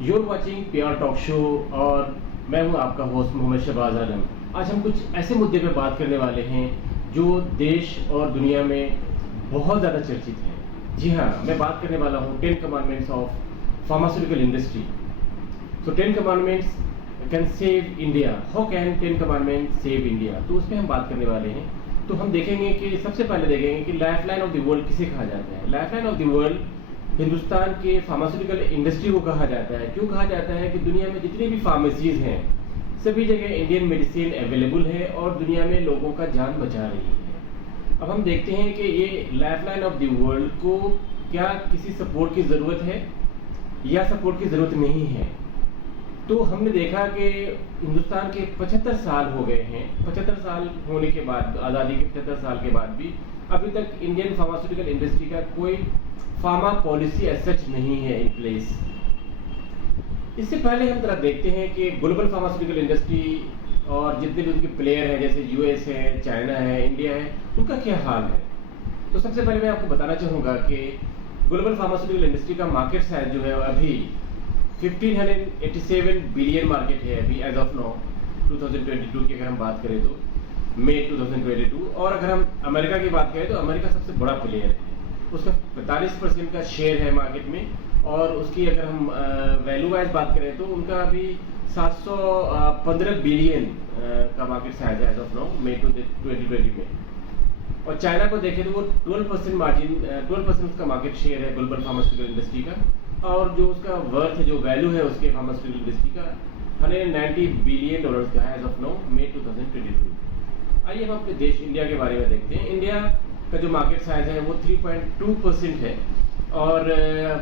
You're watching PR talk show और मैं हूं आपका होस्ट मोहम्मद शहबाज आलम। आज हम कुछ ऐसे मुद्दे पे बात करने वाले हैं जो देश और दुनिया में बहुत ज़्यादा चर्चित हैं। जी हाँ, मैं बात करने वाला हूं 10 commandments of pharmaceutical industry. So 10 commandments can save India. How can 10 commandments save India? तो उस पर हम बात करने वाले हैं। तो हम देखेंगे कि सबसे पहले देखेंगे कि लाइफलाइन ऑफ द वर्ल्ड किसे कहा जाता है। Lifeline of the world Hindustan के फार्मास्यूटिकल इंडस्ट्री को कहा जाता है। क्यों कहा जाता है कि दुनिया में जितनी भी फार्मेसीज हैं सभी जगह इंडियन मेडिसिन अवेलेबल है और दुनिया में लोगों का जान बचा रही है। अब हम देखते हैं कि ये लाइफलाइन ऑफ द वर्ल्ड को क्या किसी सपोर्ट की ज़रूरत है या सपोर्ट की ज़रूरत नहीं है। तो हमने देखा कि हिंदुस्तान के 75 साल हो गए हैं। 75 साल होने के बाद, आज़ादी के 75 साल के बाद भी अभी तक इंडियन फार्मास्यूटिकल इंडस्ट्री का कोई फार्मा पॉलिसी एज सच नहीं है इन प्लेस। इससे पहले हम जरा देखते हैं कि ग्लोबल फार्मास्यूटिकल इंडस्ट्री और जितने भी उनके प्लेयर हैं जैसे यूएस है, चाइना है, इंडिया है, उनका क्या हाल है। तो सबसे पहले मैं आपको बताना चाहूँगा कि ग्लोबल फार्मास्यूटिकल इंडस्ट्री का मार्केट साइज जो है अभी 1587 बिलियन मार्केट है अभी एज ऑफ नाउ 2022 की अगर हम बात करें तो मई 2022। और अगर हम अमेरिका की बात करें तो अमेरिका सबसे बड़ा प्लेयर है, उसका 45% का शेयर है मार्केट में। और उसकी अगर हम वैल्यू वाइज बात करें तो उनका अभी 715 बिलियन का मार्केट साइज है एज ऑफ नाउ मई 2020 में। और चाइना को देखें तो वो 12% उसका मार्केट शेयर है ग्लोबल फार्मास्यूटिकल इंडस्ट्री का। और जो उसका वर्थ, जो वैल्यू है उसके फार्मास्यूटिकल इंडस्ट्री का $190 बिलियन का है एज ऑफ नाउ मई 2022। आइए हम अपने देश इंडिया के बारे में देखते हैं। इंडिया का जो मार्केट साइज है वो 3.2% है और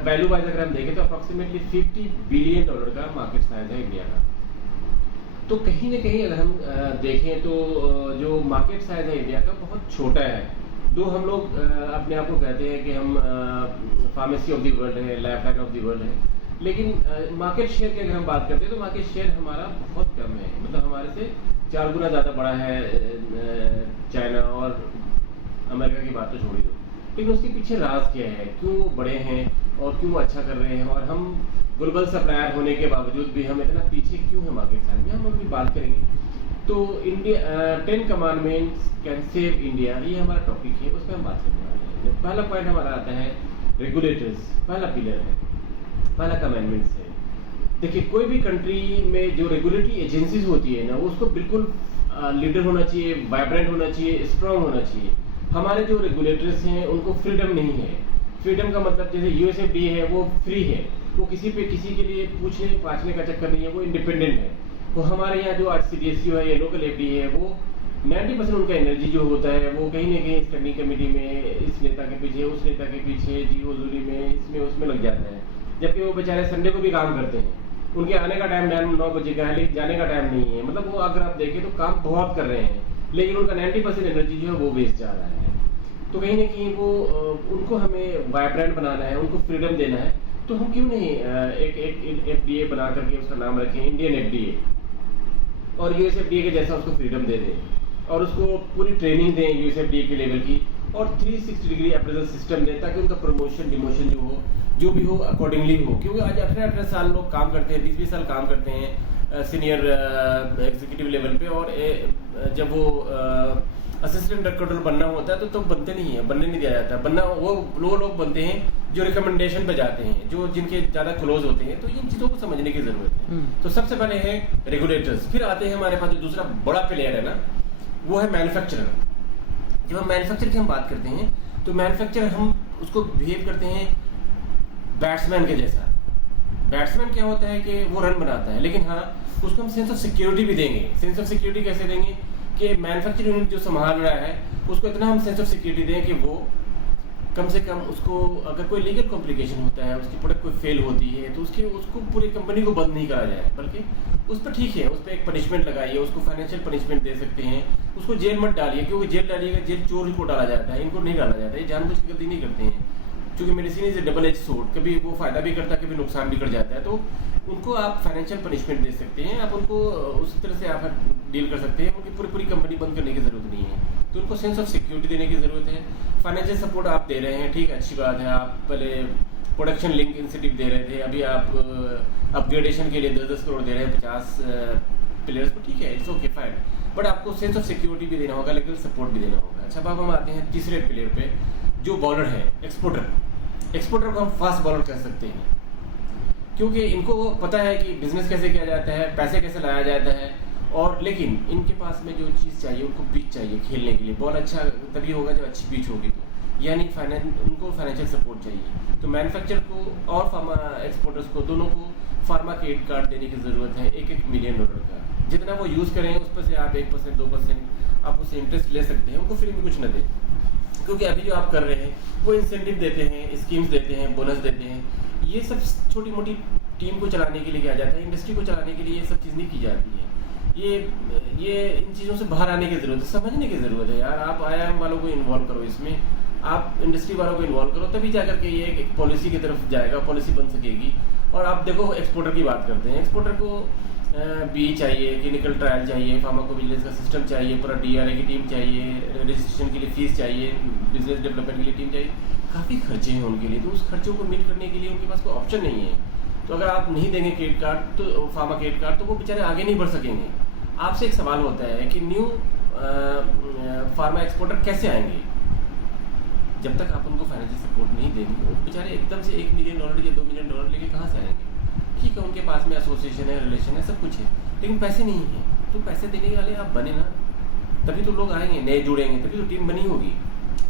वैल्यू वाइज अगर हम देखें तो अप्रॉक्सीमेटली $50 बिलियन का मार्केट साइज है इंडिया का। तो कहीं ना कहीं अगर हम देखें तो जो मार्केट साइज है इंडिया का बहुत छोटा है। दो हम लोग अपने आप को कहते हैं कि हम फार्मेसी ऑफ द वर्ल्ड है, लाइफलाइन ऑफ द वर्ल्ड है, लेकिन मार्केट शेयर की अगर हम बात करते हैं तो मार्केट शेयर हमारा बहुत कम है। मतलब हमारे से 4 गुना ज़्यादा बड़ा है चाइना और अमेरिका की बात तो छोड़ ही दो। लेकिन उसके पीछे राज क्या है, क्यों वो बड़े हैं और क्यों अच्छा कर रहे हैं और हम ग्लोबल सप्लायर होने के बावजूद भी हम इतना पीछे क्यों है मार्केट साइज में, हम उनकी बात करेंगे। तो India 10 commandments can save India, ये हमारा टॉपिक है, उस पर हम बात करने वाले हैं। पहला पॉइंट हमारा आता है रेगुलेटर्स। पहला पिलर है, पहला कमांडमेंट्स है। देखिए, कोई भी कंट्री में जो रेगुलेटरी एजेंसीज होती है ना, वो उसको बिल्कुल लीडर होना चाहिए, वाइब्रेंट होना चाहिए, स्ट्रांग होना चाहिए। हमारे जो रेगुलेटर्स हैं उनको फ्रीडम नहीं है। फ्रीडम का मतलब जैसे यूएसएफडीए है वो फ्री है, वो किसी के लिए पूछने पाछने का चक्कर नहीं है, वो इंडिपेंडेंट है। वो हमारे यहाँ जो सीडीएसयू है या लोकल एफडीए है वो 90% उनका एनर्जी जो होता है वो कहीं ना कहीं स्टैंडिंग कमेटी में, इस नेता के पीछे, उस नेता के पीछे, जी हजूरी में, इसमें उसमें लग जाता है। जबकि वो बेचारे संडे को भी काम करते हैं, उनके आने का टाइम 9 बजे का है लेकिन जाने का टाइम नहीं है। मतलब वो अगर आप देखें तो काम बहुत कर रहे हैं लेकिन उनका 90% एनर्जी जो है वो वेस्ट जा रहा है। तो कहीं ना कहीं वो उनको हमें वाइब्रेंट बनाना है, उनको फ्रीडम देना है। तो हम क्यों नहीं एक एफडीए बना करके उसका नाम रखें इंडियन एफडीए और यूएसएफडीए के जैसा उसको फ्रीडम दे दें और उसको पूरी ट्रेनिंग दें यूएसएफडीए के लेवल की और 360 डिग्री अप्रेजल सिस्टम दें ताकि उनका प्रमोशन डिमोशन जो भी हो अकॉर्डिंगली हो। क्योंकि आज 18 साल लोग काम करते हैं, 20 साल काम करते हैं सीनियर एग्जीक्यूटिव लेवल पे और जब वो असिस्टेंट डायरेक्टर बनना होता है तो बनते नहीं है, बनने नहीं दिया जाता। बनना वो लोग बनते हैं जो रिकमेंडेशन पे जाते हैं, जो जिनके ज़्यादा क्लोज होते हैं। तो इन चीज़ों को समझने की ज़रूरत है। तो सबसे पहले है रेगुलेटर्स, फिर आते हैं हमारे पास जो दूसरा बड़ा प्लेयर है ना, वो है मैन्युफैक्चरर। जब हम मैन्युफैक्चर की हम बात करते हैं तो मैन्युफैक्चरर हम उसको बिहेव करते हैं बैट्समैन के जैसा। बैट्समैन क्या होता है कि वो रन बनाता है, लेकिन हाँ उसको हम सेंस ऑफ सिक्योरिटी भी देंगे। सेंस ऑफ सिक्योरिटी कैसे देंगे कि मैन्युफैक्चरिंग यूनिट जो संभाल रहा है उसको इतना हम सेंस ऑफ सिक्योरिटी दें कि वो कम से कम उसको अगर कोई लीगल कॉम्प्लिकेशन होता है, उसकी प्रोडक्ट कोई फेल होती है तो उसको पूरी कंपनी को बंद नहीं करा जाए, बल्कि उस पर ठीक है, उस पर एक पनिशमेंट लगाइए, उसको फाइनेंशियल पनिशमेंट दे सकते हैं, उसको जेल मत डालिए। क्योंकि जेल डालिएगा, जेल चोर को डाला जाता है, इनको नहीं डाला जाता है, ये जानबूझ की गलती नहीं करते हैं। क्योंकि medicine is double edge sword, कभी वो फायदा भी करता है, कभी नुकसान भी कर जाता है। तो उनको आप फाइनेंशियल पनिशमेंट दे सकते हैं, आप उनको उस तरह से आप डील कर सकते हैं। उनकी पूरी कंपनी बंद करने की जरूरत नहीं है। तो उनको सेंस ऑफ सिक्योरिटी देने की जरूरत है। फाइनेंशियल सपोर्ट आप दे रहे हैं, ठीक है, अच्छी बात है। आप पहले प्रोडक्शन लिंक इंसेंटिव दे रहे थे, अभी आप अपग्रेडेशन के लिए 10-10 करोड़ दे रहे हैं 50 प्लेयर्स को, ठीक है, इट्स ओके फाइन, बट आपको सेंस ऑफ सिक्योरिटी भी देना होगा, लेकिन सपोर्ट भी देना होगा। अच्छा, अब हम आते हैं तीसरे प्लेयर पे, जो बॉलर है, एक्सपोर्टर को हम फास्ट बॉलर कह सकते हैं, क्योंकि इनको पता है कि बिजनेस कैसे किया जाता है, पैसे कैसे लाया जाता है, और लेकिन इनके पास में जो चीज़ चाहिए, उनको पिच चाहिए खेलने के लिए। बॉल अच्छा तभी होगा जब अच्छी पिच होगी, तो यानी उनको फाइनेंशियल सपोर्ट चाहिए। तो मैन्युफैक्चर को और फार्मा एक्सपोर्टर्स को, दोनों को फार्मा क्रेडिट कार्ड देने की ज़रूरत है, $1-1 मिलियन का। जितना वो यूज़ करें उस पर से आप 1%, 2% आप उससे इंटरेस्ट ले सकते हैं, उनको फ्री में कुछ न दें, क्योंकि अभी जो आप कर रहे हैं वो इंसेंटिव देते हैं, स्कीम्स देते हैं, बोनस देते हैं, ये सब छोटी मोटी टीम को चलाने के लिए किया जाता है, इंडस्ट्री को चलाने के लिए ये सब चीज़ नहीं की जाती है। ये इन चीज़ों से बाहर आने की ज़रूरत है, समझने की ज़रूरत है यार। आप IIM वालों को इन्वॉल्व करो इसमें, आप इंडस्ट्री वालों को इन्वॉल्व करो, तभी जाकर के ये एक पॉलिसी की तरफ जाएगा, पॉलिसी बन सकेगी। और आप देखो, एक्सपोर्टर की बात करते हैं, एक्सपोर्टर को बी चाहिए, क्लिनिकल ट्रायल चाहिए, फार्माकोविजिलेंस का सिस्टम चाहिए, पूरा DRA की टीम चाहिए, रजिस्ट्रेशन के लिए फीस चाहिए, बिजनेस डेवलपमेंट के लिए टीम चाहिए, काफ़ी खर्चे हैं उनके लिए। तो उस खर्चों को मीट करने के लिए उनके पास कोई ऑप्शन नहीं है। तो अगर आप नहीं देंगे क्रेडिट कार्ड, तो फार्मा क्रेडिट कार्ड, तो वो बेचारे आगे नहीं बढ़ सकेंगे। आपसे एक सवाल होता है कि न्यू फार्मा एक्सपोर्टर कैसे आएंगे? जब तक आप उनको फाइनेंशियल सपोर्ट नहीं देंगे, वो बेचारे एकदम से $1 मिलियन या $2 मिलियन लेके कहाँ से आएंगे? ठीक है, उनके पास में एसोसिएशन है, रिलेशन है, सब कुछ है, लेकिन पैसे नहीं है। तो पैसे देने वाले आप बने ना, तभी तो लोग आएंगे, नए जुड़ेंगे, तभी तो टीम बनी होगी,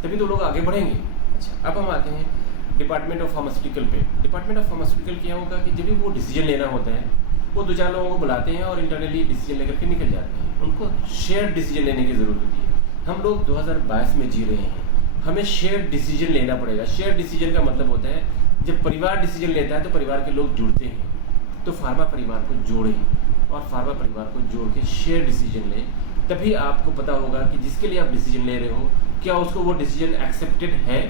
तभी तो लोग आगे बढ़ेंगे। अच्छा, अब हम आते हैं डिपार्टमेंट ऑफ फार्मास्यूटिकल पे। डिपार्टमेंट ऑफ फार्मास्यूटिकल क्या होगा कि जब भी वो डिसीजन लेना होता है, वो 2-4 लोगों को बुलाते हैं और इंटरनली डिसीजन लेकर के निकल जाते हैं। उनको शेयर डिसीजन लेने की ज़रूरत होती है। हम लोग 2022 में जी रहे हैं, हमें शेयर डिसीजन लेना पड़ेगा। शेयर डिसीजन का मतलब होता है, जब परिवार डिसीजन लेता है तो परिवार के लोग जुड़ते हैं। तो फार्मा परिवार को जोड़ें और फार्मा परिवार को जोड़ के शेयर डिसीजन लें, तभी आपको पता होगा कि जिसके लिए आप डिसीजन ले रहे हो, क्या उसको वो डिसीजन एक्सेप्टेड है,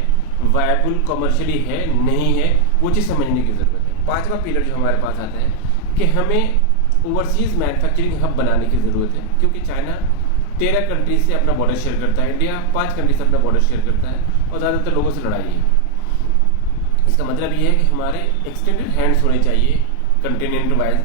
वायबल कमर्शियली है, नहीं है, वो चीज़ समझने की ज़रूरत है। 5वां पिलर जो हमारे पास आता है कि हमें ओवरसीज़ मैन्युफैक्चरिंग हब बनाने की ज़रूरत है, क्योंकि चाइना 13 कंट्रीज से अपना बॉर्डर शेयर करता है, इंडिया 5 कंट्रीज से अपना बॉर्डर शेयर करता है, और ज़्यादातर लोगों से लड़ाई है। इसका मतलब ये है कि हमारे एक्सटेंडेड हैंड्स होने चाहिए कंटिनेंट वाइज,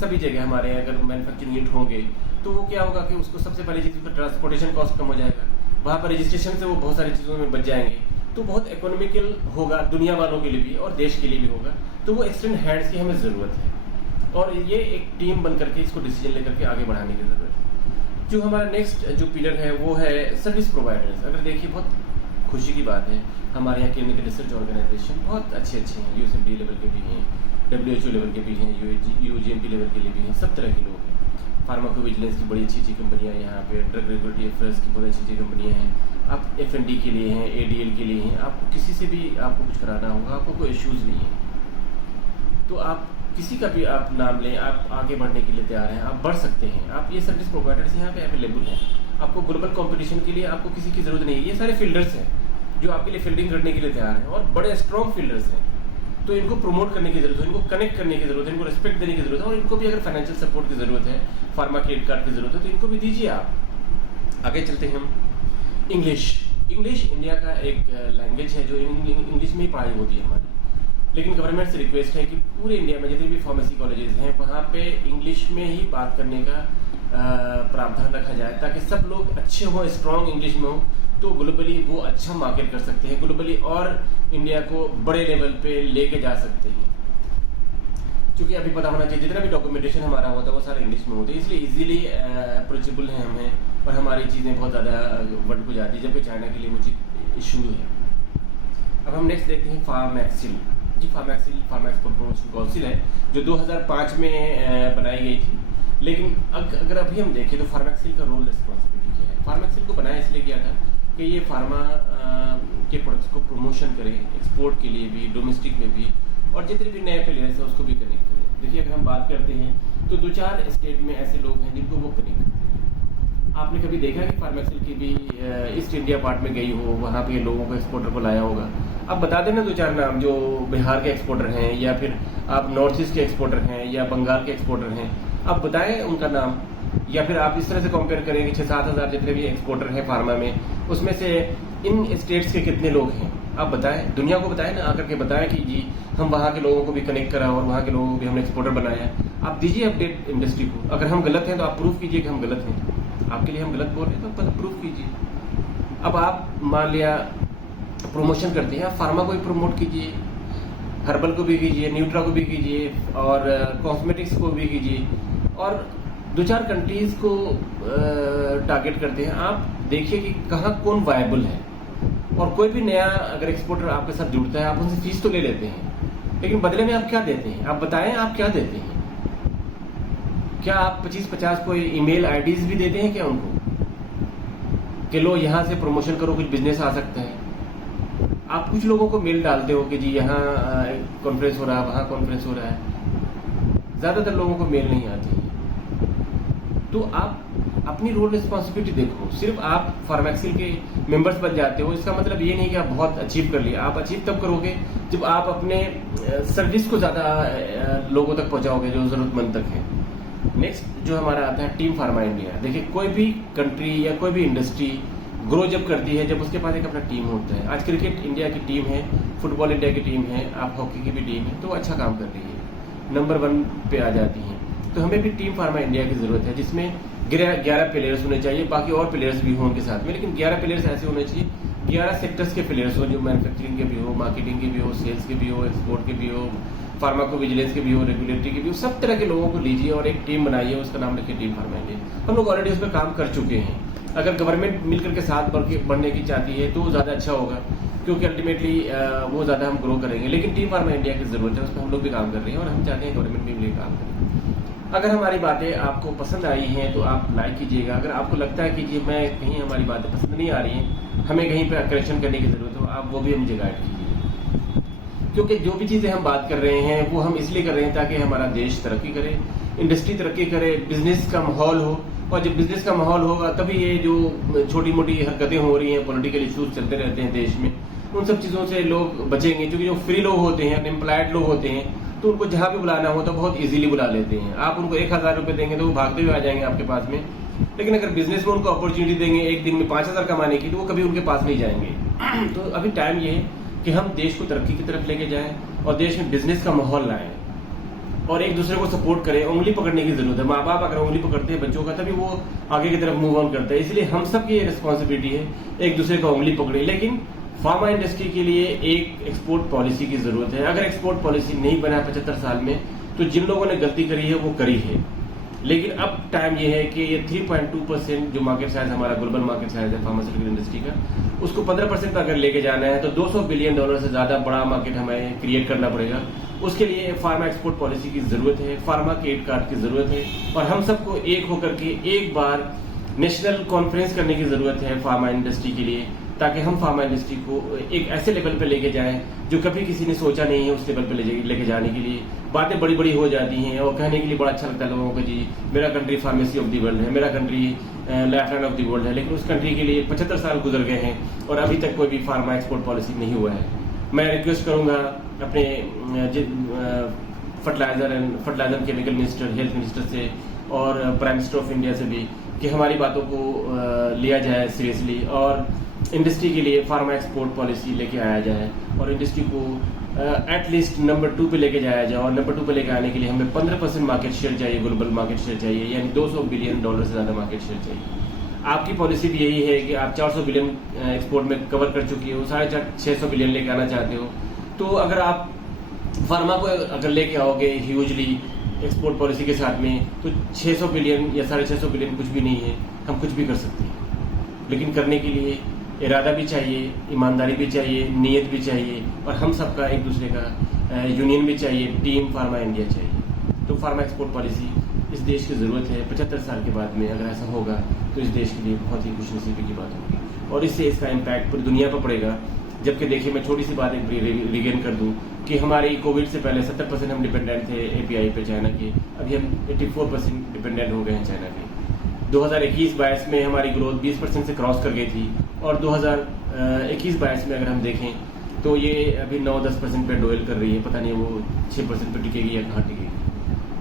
सभी जगह हमारे अगर मैन्युफैक्चरिंग यूनिट होंगे, तो वो क्या होगा कि उसको सबसे पहली चीज़ उसका ट्रांसपोर्टेशन कॉस्ट कम हो जाएगा, वहाँ पर रजिस्ट्रेशन से वो बहुत सारी चीज़ों में बच जाएंगे, तो बहुत इकोनॉमिकल होगा दुनिया वालों के लिए भी और देश के लिए भी होगा। तो वो एक्सटेंड हैंड्स की हमें ज़रूरत है, और ये एक टीम बन करके इसको डिसीजन लेकर के आगे बढ़ाने की ज़रूरत है। जो हमारा नेक्स्ट जो पिलर है वो है सर्विस प्रोवाइडर्स। अगर देखिए, बहुत खुशी की बात है, हमारे यहाँ क्लिनिकल रिसर्च ऑर्गेनाइजेशन बहुत अच्छे हैं, USFDA लेवल के भी हैं, WHO लेवल के भी हैं, UGMP लेवल के लिए भी हैं, सब तरह के लोग हैं। फार्माकोविजिलेंस की बड़ी अच्छी कंपनियाँ यहाँ पे, ड्रग रेगुलेटरी अफेयर्स की बहुत अच्छी कंपनियाँ हैं, आप FND के लिए हैं, ADL के लिए हैं, आपको किसी से भी आपको कुछ कराना होगा, आपको कोई इश्यूज़ नहीं है, तो आप किसी का भी आप नाम लें, आप आगे बढ़ने के लिए तैयार हैं, आप बढ़ सकते हैं। आप ये सर्विस प्रोवाइडर्स यहाँ पे अवेलेबल हैं, आपको ग्लोबल कंपटीशन के लिए आपको किसी की ज़रूरत नहीं है। ये सारे फील्डर्स हैं जो आपके लिए फील्डिंग करने के लिए तैयार हैं, और बड़े स्ट्रॉन्ग फील्डर्स हैं, तो इनको प्रमोट करने की ज़रूरत है, इनको कनेक्ट करने की ज़रूरत है, इनको रिस्पेक्ट देने की ज़रूरत है, और इनको भी अगर फाइनेंशियल सपोर्ट की ज़रूरत है, फार्मा क्रेडिट कार्ड की ज़रूरत है, तो इनको भी दीजिए आप। आगे चलते हैं हम। इंग्लिश इंडिया का एक लैंग्वेज है जो इंग्लिश में ही पढ़ाई होती है हमारी, लेकिन गवर्नमेंट से रिक्वेस्ट है कि पूरे इंडिया में जितने भी फार्मेसी कॉलेजेस हैं, वहाँ पे इंग्लिश में ही बात करने का प्रावधान रखा जाए, ताकि सब लोग अच्छे हों, स्ट्रॉन्ग इंग्लिश में हो, तो ग्लोबली वो अच्छा मार्केट कर सकते हैं ग्लोबली, और इंडिया को बड़े लेवल पे लेके जा सकते हैं। क्योंकि अभी पता होना चाहिए, जितना भी डॉक्यूमेंटेशन हमारा होता है वो सारा इंग्लिश में होता है, इसलिए इजीली अप्रोचेबल है हमें, और हमारी चीज़ें बहुत ज़्यादा वर्ल्ड को जाती है, जबकि चाइना के लिए वो चीज़ इशू है। अब हम नेक्स्ट देखते हैं फार्मैक्सिल। जी, फार्मैक्सिल फार्मा एक्सपोर्ट प्रमोशन काउंसिल है, जो 2005 में बनाई गई थी, लेकिन अगर अभी हम देखें तो फार्मैक्सिल का रोल रिस्पॉन्सिबिलिटी क्या है। फार्मैक्सिल को बनाया इसलिए किया था कि ये फार्मा के प्रोडक्ट्स को प्रमोशन करें, एक्सपोर्ट के लिए भी, डोमेस्टिक में भी, और जितने भी नए प्लेयर्स हैं उसको भी कनेक्ट करें। देखिए, अगर हम बात करते हैं तो 2-4 स्टेट में ऐसे लोग हैं जिनको वो कनेक्ट करते हैं। आपने कभी देखा कि फार्मैक्सिल की भी ईस्ट इंडिया पार्ट में गई हो, वहाँ पे लोगों को एक्सपोर्टर को लाया होगा? आप बता देना 2-4 नाम जो बिहार के एक्सपोर्टर हैं, या फिर आप नॉर्थ ईस्ट के एक्सपोर्टर हैं, या बंगाल के एक्सपोर्टर हैं, आप बताएं उनका नाम। या फिर आप इस तरह से कंपेयर करें कि 6-7 हज़ार जितने भी एक्सपोर्टर हैं फार्मा में, उसमें से इन स्टेट्स के कितने लोग हैं, आप बताएं, दुनिया को बताएं ना, आकर के बताएं कि जी हम वहाँ के लोगों को भी कनेक्ट करा और वहाँ के लोगों को भी हमने एक्सपोर्टर बनाया। आप दीजिए अपडेट इंडस्ट्री को। अगर हम गलत हैं तो आप प्रूफ कीजिए कि हम गलत हैं। आपके लिए हम गलत बोल रहे हैं तो प्रूफ कीजिए। अब आप मान लिया प्रमोशन करते हैं, आप फार्मा को भी प्रमोट कीजिए, हर्बल को भी कीजिए, न्यूट्रा को भी कीजिए और कॉस्मेटिक्स को भी कीजिए, और 2-4 कंट्रीज को टारगेट करते हैं। आप देखिए कि कहाँ कौन वायबल है, और कोई भी नया अगर एक्सपोर्टर आपके साथ जुड़ता है आप उनसे फीस तो ले लेते हैं, लेकिन बदले में आप क्या देते हैं? आप बताएं आप क्या देते हैं? क्या आप 25-50 कोई ईमेल आईडीज भी देते हैं क्या उनको कि लो यहाँ से प्रमोशन करो, कुछ बिजनेस आ सकता है? आप कुछ लोगों को मेल डालते हो कि जी यहाँ कॉन्फ्रेंस हो रहा है, वहाँ कॉन्फ्रेंस हो रहा है। ज़्यादातर लोगों को मेल नहीं आती है। तो आप अपनी रोल रिस्पॉन्सिबिलिटी देखो। सिर्फ आप फार्मेक्सिल के मेंबर्स बन जाते हो, इसका मतलब ये नहीं कि आप बहुत अचीव कर लिया। आप अचीव तब करोगे जब आप अपने सर्विस को ज़्यादा लोगों तक पहुँचाओगे जो ज़रूरतमंद तक है। नेक्स्ट जो हमारा आता है टीम फार्मा इंडिया। देखिए कोई भी कंट्री या कोई भी इंडस्ट्री ग्रो जब करती है जब उसके पास एक अपना टीम होता है। आज क्रिकेट इंडिया की टीम है, फुटबॉल इंडिया की टीम है, आप हॉकी की भी टीम है, तो अच्छा काम कर रही है, नंबर 1 पे आ जाती है। तो हमें भी टीम फार्मा इंडिया की जरूरत है जिसमें 11 प्लेयर्स होने चाहिए, बाकी और प्लेयर्स भी हों उनके साथ में, लेकिन 11 प्लेयर्स ऐसे होने चाहिए, 11 सेक्टर्स के प्लेयर्स हो, जो मैन्युफैक्चरिंग के भी हो, मार्केटिंग के भी हो, सेल्स के भी हो, एक्सपोर्ट के भी हो, फार्माकोविजिलेंस के भी हो, रेगुलेटरी के भी हो, सब तरह के लोगों को लीजिए और एक टीम बनाइए, उसका नाम रखिए टीम फार्मा इंडिया। हम लोग ऑलरेडी उस पर काम कर चुके हैं। अगर गवर्नमेंट मिलकर के साथ बढ़ने की चाहती है तो ज़्यादा अच्छा होगा, क्योंकि अल्टीमेटली वो ज़्यादा हम ग्रो करेंगे। लेकिन टीम फार्मा इंडिया की ज़रूरत है, उस पर हम लोग भी काम कर रहे हैं और हम चाहते हैं गवर्नमेंट भी मिलकर काम करें। अगर हमारी बातें आपको पसंद आई हैं तो आप लाइक कीजिएगा। अगर आपको लगता है कि जी मैं कहीं हमारी बातें पसंद नहीं आ रही हैं, हमें कहीं पर करेक्शन करने की ज़रूरत हो, आप वो भी मुझे गाइड कीजिए। क्योंकि जो भी चीज़ें हम बात कर रहे हैं वो हम इसलिए कर रहे हैं ताकि हमारा देश तरक्की करे, इंडस्ट्री तरक्की करे, बिजनेस का माहौल हो। और जब बिजनेस का माहौल होगा तभी ये जो छोटी मोटी हरकतें हो रही हैं, पॉलिटिकल इश्यूज चलते रहते हैं देश में, उन सब चीज़ों से लोग बचेंगे। क्योंकि जो फ्री लोग होते हैं, अनएम्प्लॉयड लोग होते हैं, तो उनको जहाँ भी बुलाना हो तो बहुत इजीली बुला लेते हैं। आप उनको 1000 रुपये देंगे तो वो भागते हुए आ जाएंगे आपके पास में। लेकिन अगर बिजनेस में उनको अपॉर्चुनिटी देंगे एक दिन में 5000 कमाने की, तो वो कभी उनके पास नहीं जाएंगे। तो अभी टाइम ये है कि हम देश को तरक्की की तरफ लेके जाएं और देश में बिजनेस का माहौल लाएं और एक दूसरे को सपोर्ट करें। उंगली पकड़ने की जरूरत है। माँ बाप अगर उंगली पकड़ते हैं बच्चों का तभी वो आगे की तरफ मूव ऑन करते हैं। इसलिए हम सबकी ये रिस्पॉन्सिबिलिटी है एक दूसरे का उंगली पकड़े। लेकिन फार्मा इंडस्ट्री के लिए एक एक्सपोर्ट पॉलिसी की जरूरत है। अगर एक्सपोर्ट पॉलिसी नहीं बना 75 साल में तो जिन लोगों ने गलती करी है वो करी है। लेकिन अब टाइम ये है कि ये 3.2% जो मार्केट साइज हमारा ग्लोबल मार्केट साइज है फार्मास्यूटिकल इंडस्ट्री का, उसको 15% पर अगर लेके जाना है तो $200 बिलियन से ज्यादा बड़ा मार्केट हमें क्रिएट करना पड़ेगा। उसके लिए फार्मा एक्सपोर्ट पॉलिसी की जरूरत है, फार्मा क्रेडिट कार्ड की जरूरत है और हम सबको एक होकर के एक बार नेशनल कॉन्फ्रेंस करने की जरूरत है फार्मा इंडस्ट्री के लिए, ताकि हम फार्मा इंडस्ट्री को एक ऐसे लेवल पे लेके जाएं जो कभी किसी ने सोचा नहीं है उस लेवल पे लेके जाने के लिए। बातें बड़ी बड़ी हो जाती हैं और कहने के लिए बड़ा अच्छा लगता है लोगों को, जी मेरा country pharmacy of the world है, मेरा country lifeline of the world है। लेकिन उस कंट्री के लिए 75 साल गुजर गए हैं और अभी तक कोई भी फार्मा एक्सपोर्ट पॉलिसी नहीं हुआ है। मैं रिक्वेस्ट करूंगा अपने fertiliser chemical minister, health minister से और प्राइम मिनिस्टर ऑफ इंडिया से भी कि हमारी बातों को लिया जाए सीरियसली और इंडस्ट्री के लिए फार्मा एक्सपोर्ट पॉलिसी लेके आया जाए और इंडस्ट्री को एटलीस्ट नंबर 2 पे लेके जाया जाए। और नंबर 2 पे लेके आने के लिए हमें 15% मार्केट शेयर चाहिए, ग्लोबल मार्केट शेयर चाहिए, यानी $200 बिलियन से ज़्यादा मार्केट शेयर चाहिए। आपकी पॉलिसी भी यही है कि आप 400 बिलियन एक्सपोर्ट में कवर कर चुकी हो, 650 बिलियन लेके आना चाहते हो। तो अगर आप फार्मा को अगर लेके आओगे ह्यूजली एक्सपोर्ट पॉलिसी के साथ में तो 600 बिलियन या 650 बिलियन कुछ भी नहीं है, हम कुछ भी कर सकते हैं। लेकिन करने के लिए इरादा भी चाहिए, ईमानदारी भी चाहिए, नीयत भी चाहिए और हम सबका एक दूसरे का यूनियन भी चाहिए, टीम फार्मा इंडिया चाहिए। तो फार्मा एक्सपोर्ट पॉलिसी इस देश की ज़रूरत है। 75 साल के बाद में अगर ऐसा होगा तो इस देश के लिए बहुत ही खुशनसीबी की बात होगी और इससे इसका इम्पैक्ट पूरी दुनिया पर पड़ेगा। जबकि देखिए मैं छोटी सी बात एक रिगेन कर दूं कि हमारी कोविड से पहले 70% हम डिपेंडेंट थे API पे चाइना के, अभी हम 84% डिपेंडेंट हो गए हैं चाइना के। 2021-22 में हमारी ग्रोथ 20% से क्रॉस कर गई थी और 2021-22 में अगर हम देखें तो ये अभी 9-10% पे डोयल कर रही है। पता नहीं वो 6% पे टिकेगी या कहाँ टिकेगी।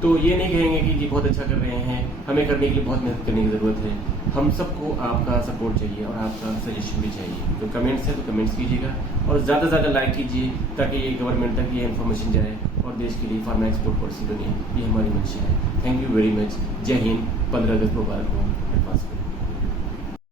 तो ये नहीं कहेंगे कि जी बहुत अच्छा कर रहे हैं, हमें करने के लिए बहुत मेहनत करने की ज़रूरत है। हम सबको आपका सपोर्ट चाहिए और आपका सजेशन भी चाहिए। जो कमेंट्स है तो कमेंट्स कीजिएगा और ज़्यादा से ज़्यादा लाइक कीजिए ताकि ये गवर्नमेंट तक ये इन्फॉर्मेशन जाए और देश के लिए फार्मा एक्सपोर्ट पॉलिसी बने। ये हमारी मंशा है। Thank you very much. जय हिंद। 15 अगस्त मुबारक हो एडवांस में।